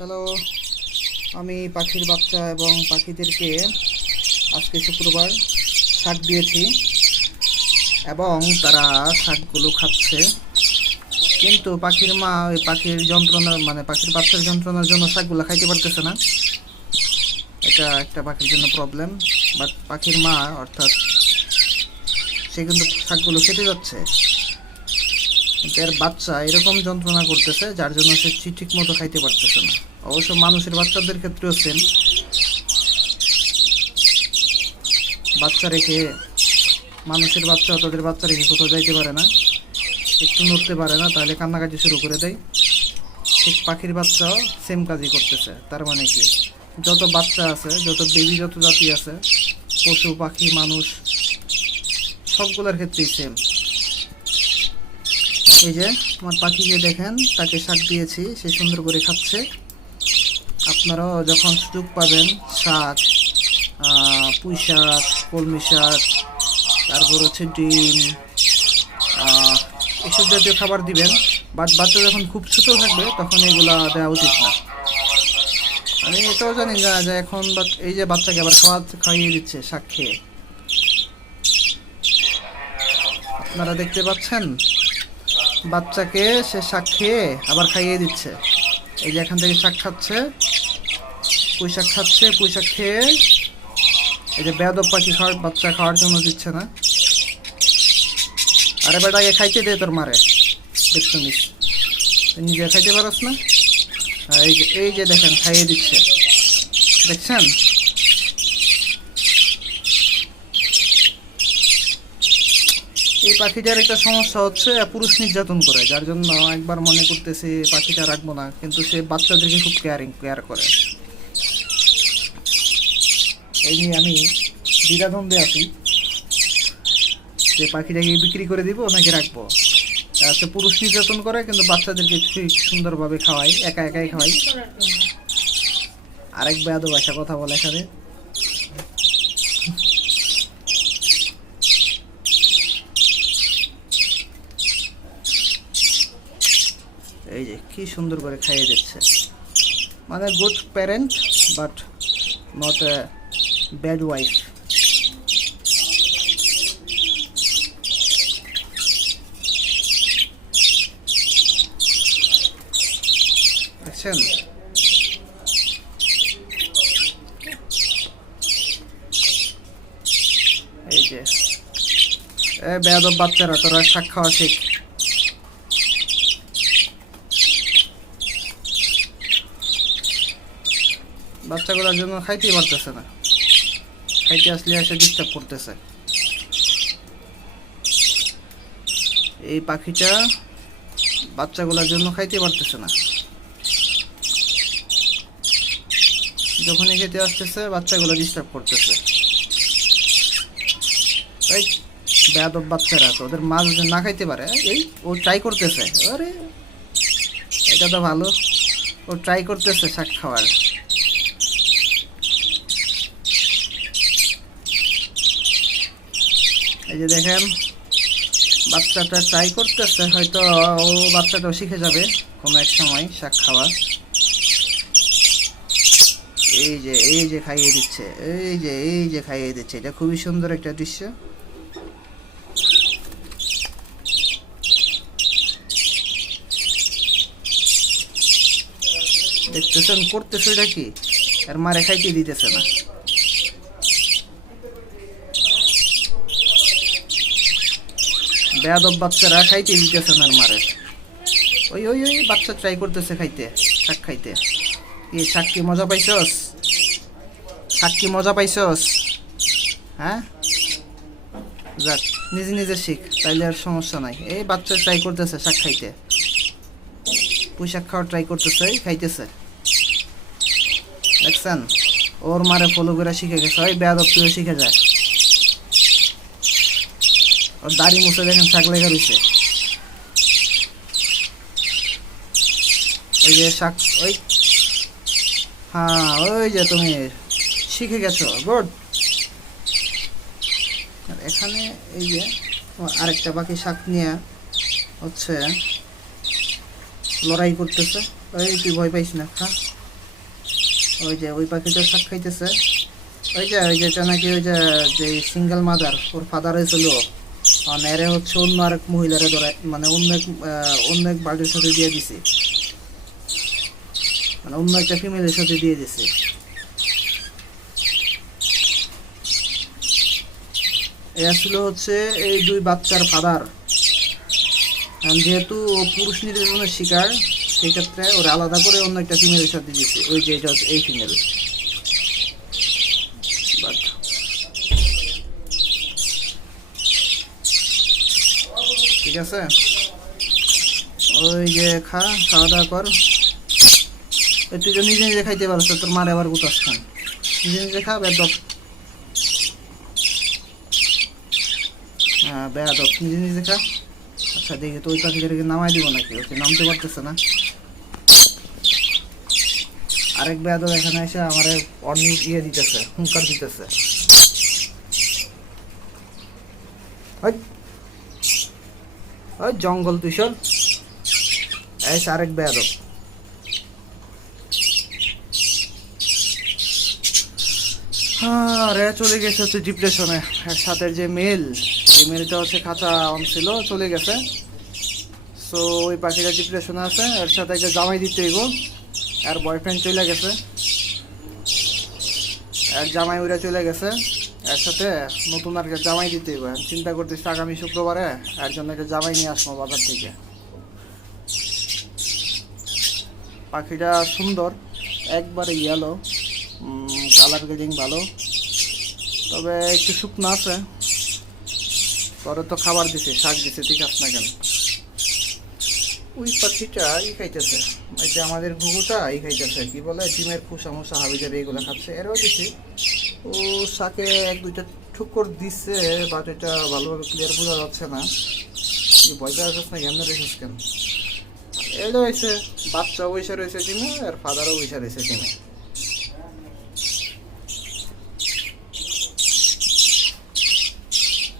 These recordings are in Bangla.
হ্যালো, আমি পাখির বাচ্চা এবং পাখিদেরকে আজকে শুক্রবার শাক দিয়েছি এবং তারা শাকগুলো খাচ্ছে। কিন্তু পাখির মা ওই পাখির যন্ত্রণা পাখির বাচ্চার যন্ত্রণার জন্য শাকগুলো খাইতে পারতেছে না। এটা একটা পাখির জন্য প্রবলেম। বাট পাখির মা অর্থাৎ সে কিন্তু শাকগুলো খেতে যাচ্ছে, কিন্তু এর বাচ্চা এরকম যন্ত্রণা করতেছে যার জন্য সে ঠিক মতো খাইতে পারতেছে না। অবশ্য মানুষের বাচ্চাদের ক্ষেত্রেও সেম। বাচ্চা রেখে মানুষের বাচ্চা তাদের বাচ্চা রেখে কোথাও যাইতে পারে না, একটু নড়তে পারে না, তাহলে কান্নাকাটি শুরু করে দেয়। ঠিক পাখির বাচ্চাও সেম কাজই করতেছে। তার মানে কি, যত বাচ্চা আছে, যত বেবি, যত জাতি আছে, পশু পাখি মানুষ সবগুলোর ক্ষেত্রেই সেম। এই যে আমার পাখিকে দেখেন, তাকে শাক দিয়েছি, সে সুন্দর করে খাচ্ছে। আপনারাও যখন সুযোগ পাবেন শাক, পুঁই শাক, কলমি শাক, তারপর হচ্ছে ডিম, এসব জাতীয় খাবার দিবেন। বাট বাচ্চা যখন খুব ছোটো থাকবে তখন এগুলা দেওয়া উচিত না। আমি এটাও জানি না যে এখন এই যে বাচ্চাকে আবার খাইয়ে দিচ্ছে শাক খেয়ে, আপনারা দেখতে পাচ্ছেন বাচ্চাকে সে শাক খেয়ে আবার খাইয়ে দিচ্ছে। এই যে এখান থেকে শাক খাচ্ছে, পুঁই শাক খাচ্ছে, পুঁই শাক খেয়ে এই যে বেয়াদব পাখি বাচ্চা খাওয়ার জন্য দিচ্ছে না। আরে বেটাকে খাইতে দে তোর মারে, দেখতে নিস, নিজে খাইতে পারস না। এই যে দেখেন খাইয়ে দিচ্ছে, দেখছেন? এই পাখিটার একটা সমস্যা হচ্ছে পুরুষ নির্যাতন করে, যার জন্য একবার মনে করতেছি পাখিটা রাখবো না, কিন্তু সে বাচ্চাদেরকে খুব কেয়ার করে। এই নিয়ে আমি দ্বিধাদ্বন্দ্বে আছি যে পাখিটাকে বিক্রি করে দিব নাকি রাখবো। সে পুরুষ নির্যাতন করে কিন্তু বাচ্চাদেরকে ঠিক সুন্দরভাবে খাওয়াই, একা একাই খাওয়াই। আরেক বেয়াদব ভাষা কথা বলে এখানে। এই যে কি সুন্দর করে খাইয়ে দিচ্ছে, মানে good parent but not a bad wife. দেখছেন? এই যে বেয়াদব বাচ্চারা, তোরা শাক খাওয়া শিখ। বাচ্চাগুলোর জন্য খাইতেই পারতেছে না, খাইতে আসলে এসে ডিস্টার্ব করতেছে। এই পাখিটা বাচ্চাগুলোর জন্য খাইতে পারতেছে না, যখনই খেতে আসতেছে বাচ্চাগুলো ডিস্টার্ব করতেছে। এই বেয়াদব বাচ্চারা, তো ওদের মা যদি না খাইতে পারে, এই ও ট্রাই করতেছে। আরে এটা তো ভালো, ও ট্রাই করতেছে শাক খাওয়ার। এই যে দেখেন বাচ্চাটা ট্রাই করতেছে, হয়তো ও বাচ্চাটাও শিখে যাবে কোনো এক সময় শাক খাওয়া। এই যে খাইয়ে দিচ্ছে, এই যে খাইয়ে দিচ্ছে। এটা খুবই সুন্দর একটা দৃশ্য। দেখতেছেন করতেছে এটা কি, আর মারে খাইতে দিতেছে না। বেয়াদব বাচ্চারা খাইতে দিতেছে না আর মারে। ওই ওই ওই বাচ্চা ট্রাই করতেছে খাইতে, শাক খাইতে। এই শাক কি মজা পাইছস? শাক কি মজা পাইছস? হ্যাঁ, যাক নিজে নিজে শিখ, তাইলে আর সমস্যা নাই। এই বাচ্চা ট্রাই করতেছে শাক খাইতে, পুঁই শাক খাওয়ার ট্রাই করতেছে, খাইতেছে। দেখছেন, ওর মারে ফলো করে শিখে গেছে। ওই বেয়াদব তুইও শিখে যায়। ওর দাড়ি মুছে দেখেন শাক লেগে রয়েছে। ওই যে শাক, ওই হ্যাঁ, ওই যে তুমি শিখে গেছো, গুড। আর এখানে এই যে আরেকটা পাখি শাক নিয়ে হচ্ছে লড়াই করতেছে। ওই তুই ভয় পাইস না, খা। ওই যে ওই পাখিটা শাক খাইতেছে। ওই যে এটা নাকি ওই যে যে সিঙ্গেল মাদার, ওর ফাদার হয়েছিল, আর এরে হচ্ছে অন্য আরেক মহিলারে ধরে, মানে অন্য এক বাড়ির সাথে দিয়ে দিছে, মানে অন্য একটা ফিমেলের সাথে দিয়ে দিছে। এরা ছিল হচ্ছে এই দুই বাচ্চার ফাদার। যেহেতু ও পুরুষ নির্যাতনের শিকার, সেই ক্ষেত্রে ওরা আলাদা করে অন্য একটা ফিমেলের সাথে দিয়েছে, ওই যে এটা এই ফিমেল। বাট ঠিক আছে, ওই যে খাওয়া দাওয়া কর। তুই তো নিজে নিজে খাইতে পারছ, তোর মারে আবার গুতাস খান, নিজে নিজে খা বেদব। হ্যাঁ বেদব, নিজে নিজে খা। আচ্ছা দেখি তো ওই পাখিটাকে নামাই দিব নাকি, ওকে নামতে পারতেছে না। আরেক বেদব এখানে এসে আমার অর্নি ইয়ে দিতেছে, হুঙ্কার দিতেছে। ওই জঙ্গল তুষর এই আরেক বেদব। রে চলে গেছে হচ্ছে ডিপ্রেশনে। এর সাথে যে মেল, এই মেলটা হচ্ছে খাঁচা ছিল, চলে গেছে। সো ওই পাখিটা ডিপ্রেশনে আছে, এর সাথে একটা জামাই দিতে হইব। আর বয়ফ্রেন্ড চলে গেছে, আর জামাই উড়ে চলে গেছে, এর সাথে নতুন আর একটা জামাই দিতে হইব। চিন্তা করতেছি আগামী শুক্রবারে এর জন্য একটা জামাই নিয়ে আসবো বাজার থেকে। পাখিটা সুন্দর, একবারে ইয়েলো, কালার গ্রেডিং ভালো, তবে একটু শুকনো আছে। পরে তো খাবার দিছে, শাক দিছে, ঠিক আছে না কেন। ওই পাখিটা ই খাইতেছে, এই যে আমাদের ঘুঘুটা ই খাইতেছে, কি বলে ডিমের খোসা মোসা হাবি যাবে এগুলো খাচ্ছে, এরও দিছি। ও শাকে এক দুইটা ঠুকর দিচ্ছে, বাট এটা ভালোভাবে ক্লিয়ার বোঝা যাচ্ছে না। কি ভয়টা আসিস না, কেমন রেখেছিস কেন? এলো হয়েছে বাচ্চা বৈশা রয়েছে ডিমে, আর ফাদারও বৈশা রয়েছে ডিমে।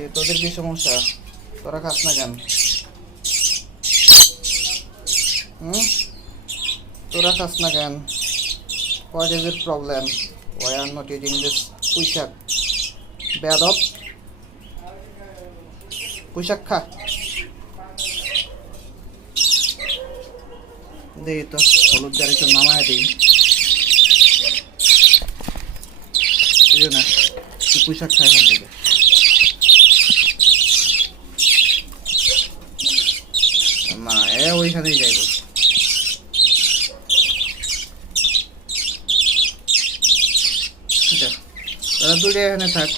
এই তোদের কি সমস্যা, তোরা খাস না কেন? তোরা খাস না কেন? What is it problem? Why are not eating this পুঁইশাক? বেয়াদব, পুঁইশাক খা। দেখি তো হলুদ গাড়িটা নামায় দিই, এই না তুই পুঁইশাক খা এখান থেকে। না ওইখানেই যাইব। তোরা দুটো এখানে থাক,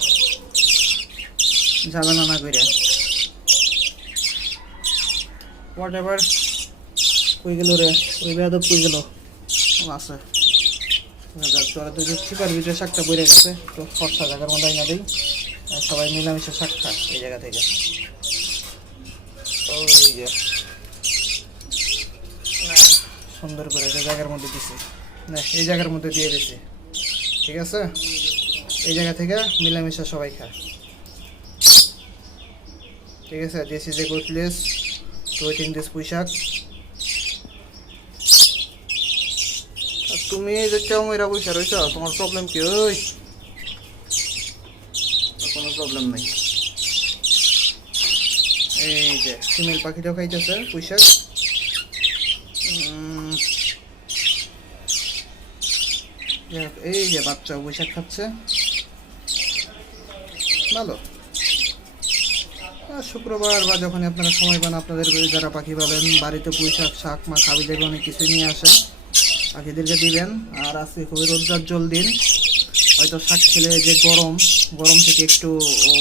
ঝামেলা না করে। হোয়াট এভার, কই গেল রে ওই বেয়াদব, কই গেল? আছে তোরা দুটো চিপার ভিতরে শাকটা বইরে গেছে, তো খরচা জায়গার মধ্যে না দিই, সবাই মিলামিশে শাক খা এই জায়গা থেকে। ওই যে সুন্দর করে এই জায়গার মধ্যে দিছি, না এই জায়গার মধ্যে দিয়ে দিছি, ঠিক আছে? এই জায়গা থেকে মিলামিশা সবাই খা, ঠিক আছে? This is a good place to eating this পুঁইশাক। তুমি যে চাউমিরা বসে রয়েছ, তোমার প্রবলেম কি? ওই কোনো প্রবলেম নেই। এই যে ফিমেল পাখিটাও খাইতেছে পুঁইশাক। এই যে বাচ্চা পুঁইশাক খাচ্ছে, ভালো। শুক্রবার বা যখন আপনারা সময় পান, আপনাদের যারা পাখি পাবেন বাড়িতে পুঁইশাক শাক মা খাবি দেবে, অনেক কিছু নিয়ে আসে, পাখিদেরকে দিবেন। আর আজকে খুবই রোজ্জাজ্জল দিন, হয়তো শাক খেলে যে গরম থেকে একটু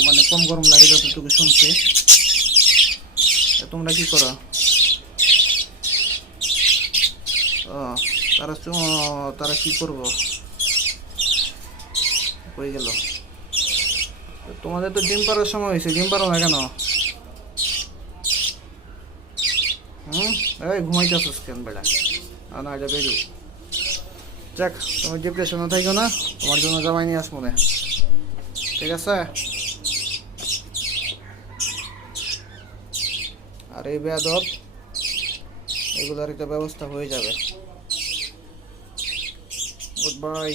মানে কম গরম লাগে যতটুকু শুনছি। তোমরা কি করো? তারা কি করবো, হয়ে গেল। তোমাদের তো ডিম পাড়ার সময় হয়েছে, ডিম পাড়ো না কেন? এই ঘুমাইতেছিস কেন বেড়া? না এটা বেরি। যাক, তুমি ডিপ্রেশনে থাকো না, তোমার জন্য জামাই নিয়ে আসবো না, ঠিক আছে? আর এই বেয়াদব এগুলোর একটা ব্যবস্থা হয়ে যাবে, গুড বাই।